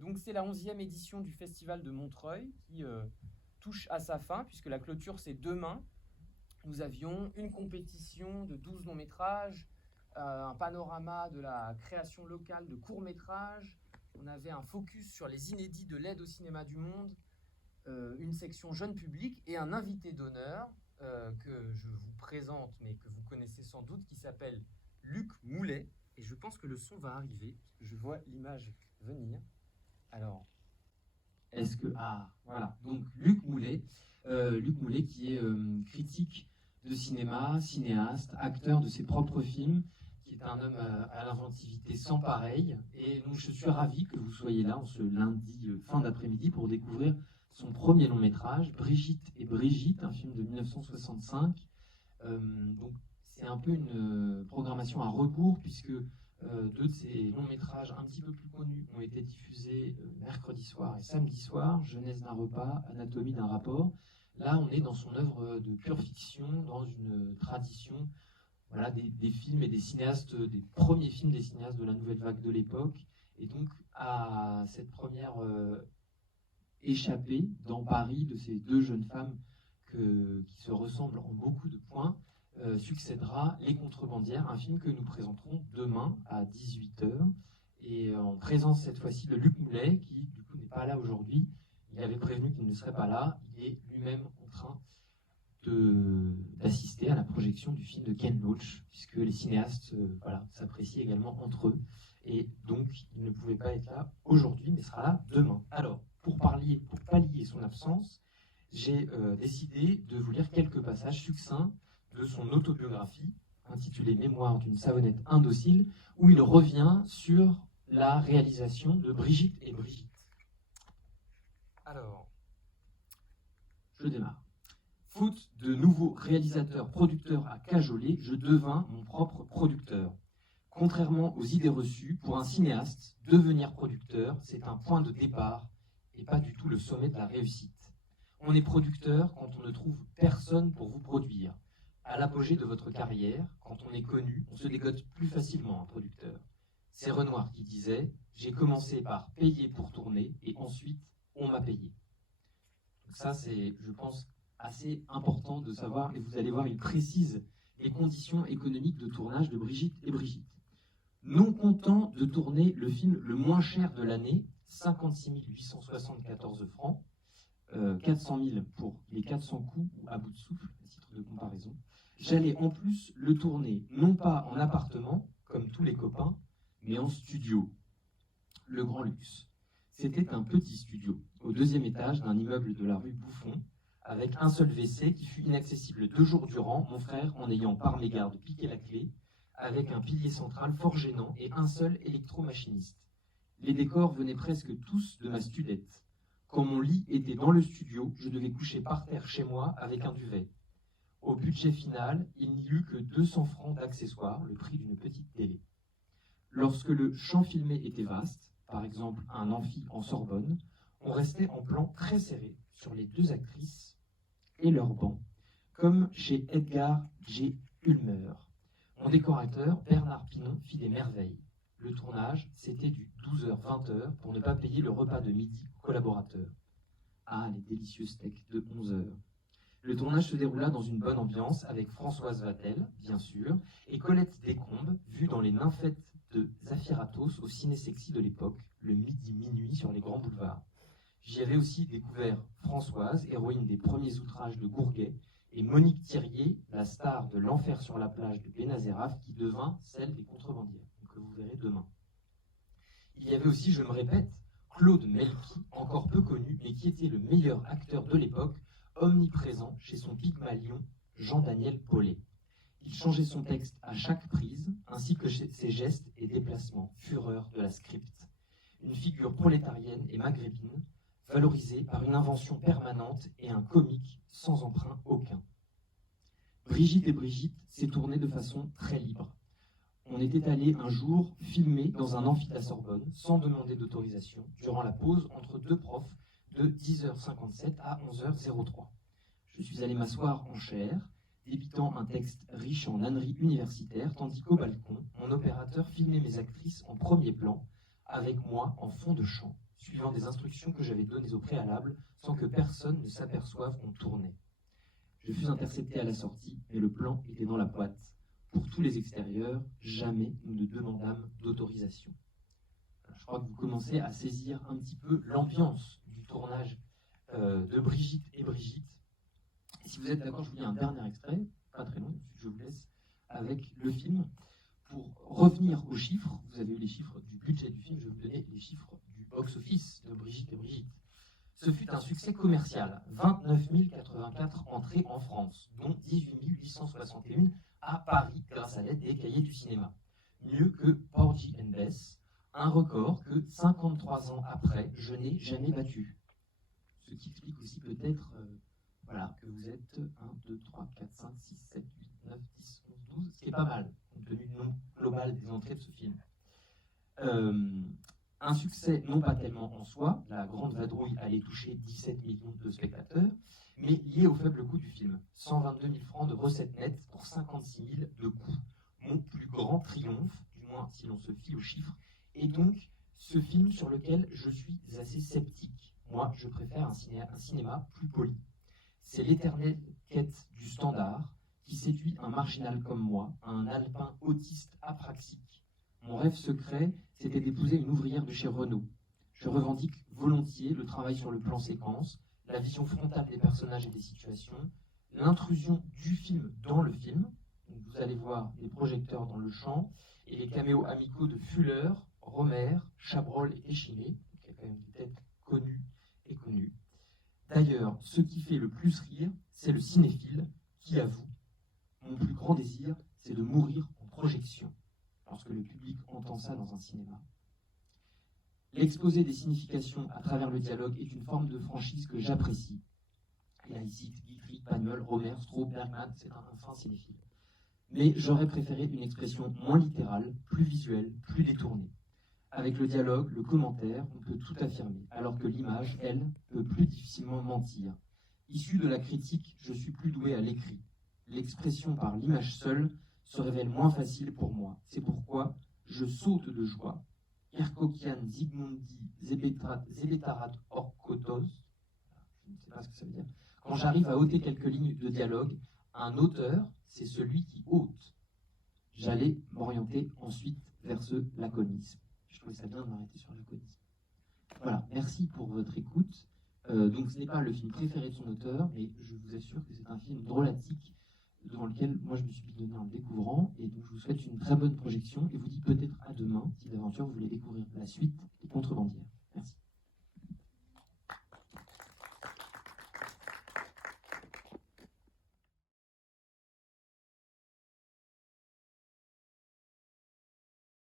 Donc c'est la 11e édition du Festival de Montreuil qui touche à sa fin, puisque la clôture c'est demain. Nous avions une compétition de 12 longs-métrages, un panorama de la création locale de courts-métrages. On avait un focus sur les inédits de l'aide au cinéma du monde, une section jeune public et un invité d'honneur que je vous présente, mais que vous connaissez sans doute, qui s'appelle Luc Moulet. Et je pense que le son va arriver, parce que je vois l'image venir. Alors, est-ce que... Ah, voilà. Donc, Luc Moulet qui est critique de cinéma, cinéaste, acteur de ses propres films, qui est un homme à l'inventivité sans pareil. Et donc, je suis ravi que vous soyez là en ce lundi fin d'après-midi pour découvrir son premier long métrage, Brigitte et Brigitte, un film de 1965. Donc, c'est un peu une programmation à rebours, puisque deux de ces longs métrages un petit peu plus connus ont été diffusés mercredi soir et samedi soir, Jeunesse d'un repas, Anatomie d'un rapport. Là, on est dans son œuvre de pure fiction, dans une tradition voilà, des films et des cinéastes, des premiers films des cinéastes de la nouvelle vague de l'époque. Et donc, à cette première échappée dans Paris de ces deux jeunes femmes qui se ressemblent en beaucoup de points, succédera Les Contrebandières, un film que nous présenterons demain à 18h, et en présence cette fois-ci de Luc Moulet, qui du coup n'est pas là aujourd'hui. Il avait prévenu qu'il ne serait pas là, il est lui-même en train d'assister à la projection du film de Ken Loach, puisque les cinéastes s'apprécient également entre eux, et donc il ne pouvait pas être là aujourd'hui, mais sera là demain. Alors, pour pallier son absence, j'ai décidé de vous lire quelques passages succincts de son autobiographie, intitulée Mémoire d'une savonnette indocile, où il revient sur la réalisation de Brigitte et Brigitte. Alors, je démarre. Faute de nouveaux réalisateurs-producteurs à cajoler, je devins mon propre producteur. Contrairement aux idées reçues, pour un cinéaste, devenir producteur, c'est un point de départ et pas du tout le sommet de la réussite. On est producteur quand on ne trouve personne pour vous produire. À l'apogée de votre carrière, quand on est connu, on se dégote plus facilement un producteur. C'est Renoir qui disait « J'ai commencé par payer pour tourner et ensuite on m'a payé ». Donc ça, c'est, je pense, assez important de savoir, et vous allez voir, il précise les conditions économiques de tournage de Brigitte et Brigitte. Non content de tourner le film le moins cher de l'année, 56 874 francs, 400 000 pour les 400 coups ou à bout de souffle, à titre de comparaison. J'allais en plus le tourner, non pas en appartement, comme tous les copains, mais en studio. Le grand luxe. C'était un petit studio, au 2e étage d'un immeuble de la rue Bouffon, avec un seul WC qui fut inaccessible 2 jours durant, mon frère en ayant par mégarde piqué la clé, avec un pilier central fort gênant et un seul électromachiniste. Les décors venaient presque tous de ma studette. Quand mon lit était dans le studio, je devais coucher par terre chez moi avec un duvet. Au budget final, il n'y eut que 200 francs d'accessoires, le prix d'une petite télé. Lorsque le champ filmé était vaste, par exemple un amphi en Sorbonne, on restait en plan très serré sur les 2 actrices et leurs bancs, comme chez Edgar G. Ulmer. Mon décorateur, Bernard Pinon, fit des merveilles. Le tournage, c'était du 12h-20h pour ne pas payer le repas de midi aux collaborateurs. Ah, les délicieux steaks de 11h. Le tournage se déroula dans une bonne ambiance avec Françoise Vatel, bien sûr, et Colette Descombes, vue dans les nymphètes de Zaphiratos au ciné-sexy de l'époque, le midi-minuit sur les grands boulevards. J'y avais aussi découvert Françoise, héroïne des premiers outrages de Gourguet, et Monique Thirier, la star de L'Enfer sur la plage de Benazéraf, qui devint celle des Contrebandières, que vous verrez demain. Il y avait aussi, je me répète, Claude Melki, encore peu connu, mais qui était le meilleur acteur de l'époque, omniprésent chez son Pygmalion, Jean-Daniel Paulet. Il changeait son texte à chaque prise, ainsi que ses gestes et déplacements, fureur de la script. Une figure prolétarienne et maghrébine, valorisée par une invention permanente et un comique sans emprunt aucun. Brigitte et Brigitte s'est tournée de façon très libre. On était allé un jour filmer dans un amphi de la Sorbonne, sans demander d'autorisation, durant la pause entre 2 profs de 10h57 à 11h03. Je suis allé m'asseoir en chaire, débitant un texte riche en âneries universitaires, tandis qu'au balcon, mon opérateur filmait mes actrices en premier plan, avec moi en fond de champ, suivant des instructions que j'avais données au préalable, sans que personne ne s'aperçoive qu'on tournait. Je fus intercepté à la sortie, mais le plan était dans la boîte. Pour tous les extérieurs, jamais nous ne demandâmes d'autorisation. Je crois que vous commencez à saisir un petit peu l'ambiance du tournage de Brigitte et Brigitte. Et si vous êtes d'accord, je vous lis un dernier extrait, pas très long, ensuite je vous laisse avec le film. Pour revenir aux chiffres, vous avez eu les chiffres du budget du film, je vais vous donner les chiffres du box-office de Brigitte et Brigitte. Ce fut un succès commercial, 29 084 entrées en France, dont 18 861 à Paris grâce à l'aide des cahiers du cinéma. Mieux que Porgy and Bess, un record que 53 ans après, je n'ai jamais battu. Ce qui explique aussi peut-être voilà, que vous êtes 1, 2, 3, 4, 5, 6, 7, 8, 9, 10, 11, 12, ce qui est pas mal, compte tenu du nombre global des entrées de ce film. Un succès non pas tellement en soi, la Grande Vadrouille allait toucher 17 millions de spectateurs, mais lié au faible coût du film. 122 000 francs de recettes nettes pour 56 000 de coûts. Mon plus grand triomphe, du moins si l'on se fie aux chiffres, et donc ce film sur lequel je suis assez sceptique. Moi, je préfère un cinéma plus poli. C'est l'éternelle quête du standard qui séduit un marginal comme moi, un alpin autiste apraxique. Mon rêve secret, c'était d'épouser une ouvrière de chez Renault. Je revendique volontiers le travail sur le plan séquence, la vision frontale des personnages et des situations, l'intrusion du film dans le film. Donc vous allez voir des projecteurs dans le champ et les caméos amicaux de Fuller, Romer, Chabrol et Téchiné. Il y a quand même des têtes connues et connues. D'ailleurs, ce qui fait le plus rire, c'est le cinéphile qui avoue « Mon plus grand désir, c'est de mourir en projection » lorsque le public entend ça dans un cinéma. L'exposé des significations à travers le dialogue est une forme de franchise que j'apprécie. Il y a ici Guitry, Pagnol, Romer, Straub, Bergman, c'est un fin cinéphile. Mais j'aurais préféré une expression moins littérale, plus visuelle, plus détournée. Avec le dialogue, le commentaire, on peut tout affirmer, alors que l'image, elle, peut plus difficilement mentir. Issu de la critique, je suis plus doué à l'écrit. L'expression par l'image seule se révèle moins facile pour moi. C'est pourquoi je saute de joie. Erkokian Zygmundi Zebetarat Orkotos, je ne sais pas ce que ça veut dire. Quand j'arrive à ôter quelques lignes de dialogue, un auteur, c'est celui qui ôte. J'allais m'orienter ensuite vers ce laconisme. Je trouvais ça bien de m'arrêter sur laconisme. Voilà, merci pour votre écoute. Donc ce n'est pas le film préféré de son auteur, mais je vous assure que c'est un film drôlatique dans lequel moi je me suis donné en le découvrant, et donc je vous souhaite une très bonne projection et vous dis peut-être à demain si d'aventure vous voulez découvrir la suite des Contrebandières.